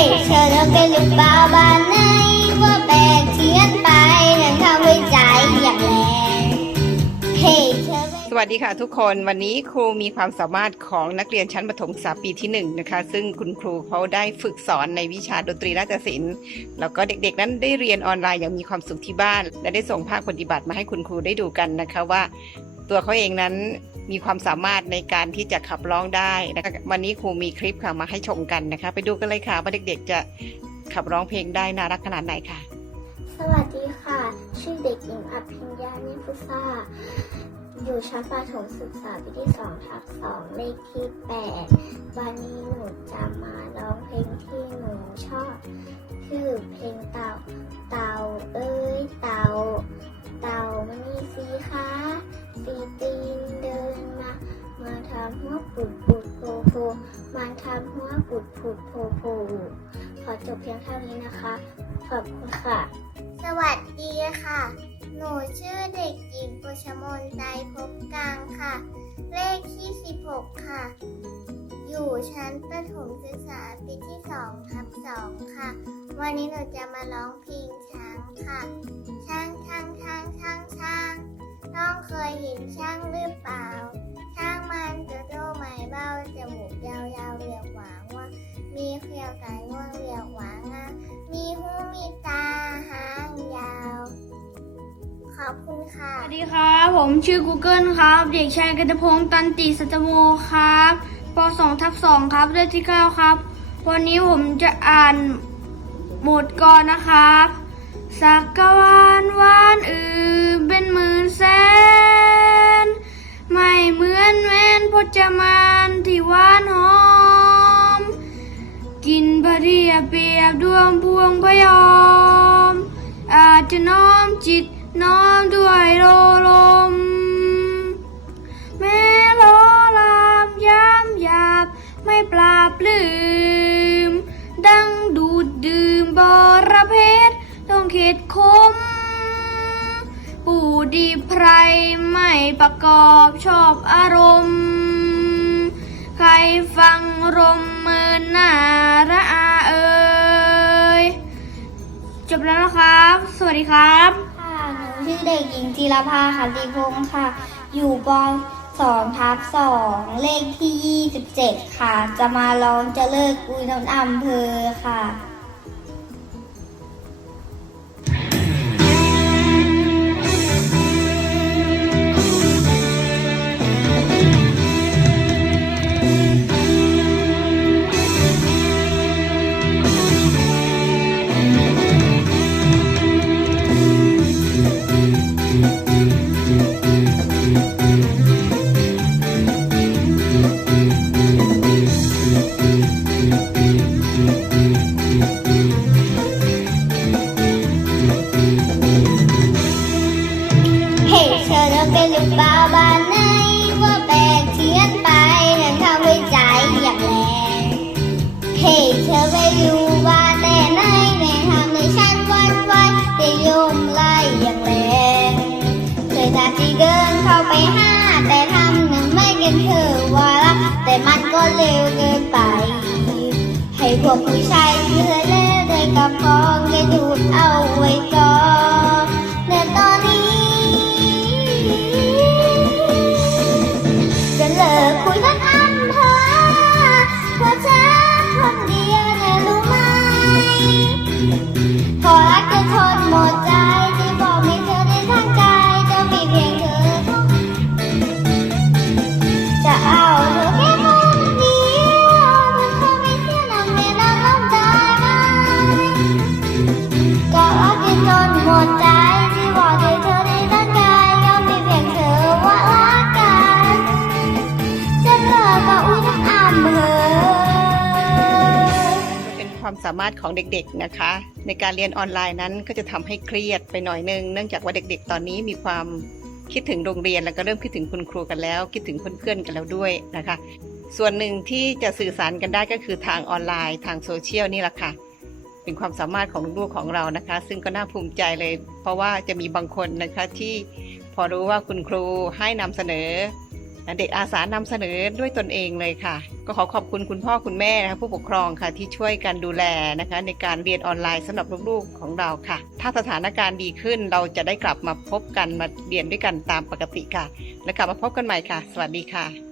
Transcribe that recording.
Hey เธอรู้เป็นหรือเปล่าบ้านไหนว่าแบกเทียนไปนั้นทำให้ใจอย่างแรง Hey เธอเป็น สวัสดีค่ะทุกคนวันนี้ครูมีความสามารถของนักเรียนชั้นประถมศึกษาปีที่หนึ่งนะคะ ซึ่งคุณครูเขาได้ฝึกสอนในวิชาดนตรีนาฏศิลป์แล้วก็เด็กๆ นั้นได้เรียนออนไลน์อย่างมีความสุขที่บ้าน และได้ส่งภาคปฏิบัติมาให้คุณครูได้ดูกันนะคะว่า ตัวเขาเองนั้นมีความสามารถในการที่จะขับร้องได้นะคะวันนี้ครูมีคลิปค่ะมาให้ชมกันนะคะ ไปดูกันเลยค่ะว่าเด็กๆจะขับร้องเพลงได้น่ารักขนาดไหนค่ะ สวัสดีค่ะ ชื่อเด็กหญิงอภิญญานิพุทราอยู่ชั้นประถมศึกษาปีที่สองทับสองเลขที่แปดวันนี้หนูจะมาร้องเพลงที่หนูชอบชื่อเพลงเตาเต่า มาทำหัวปุดปุดโผโผขอจบเพียงเท่านี้นะคะ ขอบคุณค่ะ สวัสดีค่ะ หนูชื่อเด็กหญิงปุชมนใจพบกลางค่ะ เลขที่ 16 ค่ะ อยู่ชั้นประถมศึกษาปีที่2ทับ2ค่ะ วันนี้หนูจะมาร้องเพลงช้างค่ะ ช้างช้างช้างช้างช้างน้องเคยเห็นช้างหรือเปล่า สวัสดีครับผมชื่อ Google ครับ เด็กชายกันตพงศ์ตันติสัจโมครับป .2 ทับ2ครับเลขที่ 9 ครับ วันนี้ผมจะอ่านหมดก่อนนะครับสักกวานวานอื่นเป็นหมื่นแสน ไม่เหมือนแวนพจมานที่หวานหอม กินพระเรียเปรียบดวงพวงพยอม อาจจะน้อมจิต น้อมด้วยโลลม แม้โลลามย้ำหยาบไม่ปราบลืม ดังดูดดื่มบรเพชรต้องเข็ดคม ปู่ดีไพรไม่ประกอบชอบอารมณ์ ใครฟังรมเมินหน้าระอาเอ่ยจบแล้วนะครับ สวัสดีครับ ชื่อเด็กหญิงจิรภาขันติพงศ์ค่ะ อยู่ป 2 ทับ2เลขที่ 27 ค่ะ จะมาร้องจะเลิกอุยนนอำเภอค่ะ อย่างแรงเคยจะที่เดินเข้าไปหาแต่ทำหนึ่งไม่กันเธอว่ารักแต่มันก็เร็วเกินไป ให้พวกผู้ชายเธอเล่นด้วยกับพองแกดูดเอาไว้ก่อน สามารถของเด็กๆนะคะ ในการเรียนออนไลน์นั้นก็จะทำให้เครียดไปหน่อยนึงเนื่องจากว่าเด็กๆ ตอนนี้มีความคิดถึงโรงเรียนแล้วก็เริ่มคิดถึงคุณครูกันแล้ว คิดถึงเพื่อนๆกันแล้วด้วยนะคะ ส่วนหนึ่งที่จะสื่อสารกันได้ก็คือทางออนไลน์ทางโซเชียลนี่แหละค่ะเป็นความสามารถของลูกของเรานะคะ ซึ่งก็น่าภูมิใจเลย เพราะว่าจะมีบางคนนะคะที่พอรู้ว่าคุณครูให้นำเสนอ เด็กอาสานำเสนอด้วยตนเองเลยค่ะ ก็ขอขอบคุณคุณพ่อคุณแม่นะคะผู้ปกครองค่ะที่ช่วยกันดูแลนะคะ ในการเรียนออนไลน์สำหรับลูกๆของเราค่ะ ถ้าสถานการณ์ดีขึ้นเราจะได้กลับมาพบกันมาเรียนด้วยกันตามปกติค่ะ และกลับมาพบกันใหม่ค่ะ สวัสดีค่ะ